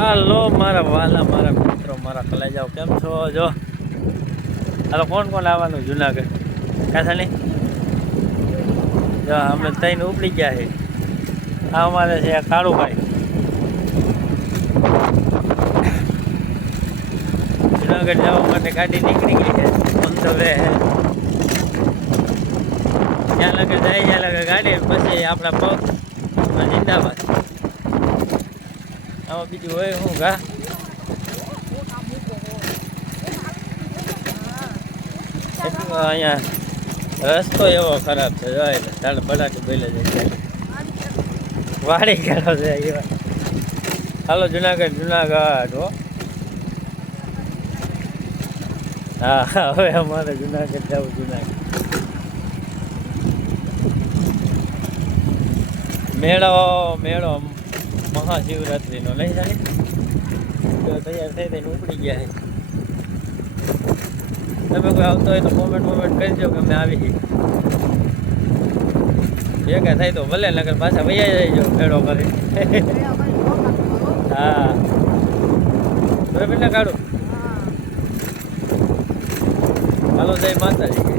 હાલો મારા વાલા મારા મિત્રો મારા કલાઈ કેમ છો? જો હાલો કોણ કોણ આવવાનું જુનાગઢ કાથાની? જો અમે ત્રણ ઉપડી ગયા છે. આ અમારે છે કાળુભાઈ. જુનાગઢ જવા માટે ગાડી નીકળી ગઈ છે. અમદાવાદ જ્યાં લગે જાય ત્યાં લગે ગાડી પછી આપણા પગ જિંદાબાદ. આમાં બીજું હોય હું ઘા અહીંયા રસ્તો એવો ખરાબ છે. ચાલો બડાટી બોલે છે વાડી ગયેલો છે એવા. હાલો જુનાગઢ હો. હા હવે અમારે જુનાગઢ જવું. જુનાગઢ મેળો મહાશિવરાત્રિનો લઈ જાય તો તૈયાર થઈ થઈને ઉપડી ગયા છે. તમે કોઈ આવતો હોય તો કોમેન્ટ કરી દો કે અમે આવી છીએ. ભેગા થાય તો ભલે, નગર પાછા વૈયા જઈજો મેળો કરી. હા બરાબર ને કાઢું. હાલો જય માતાજી.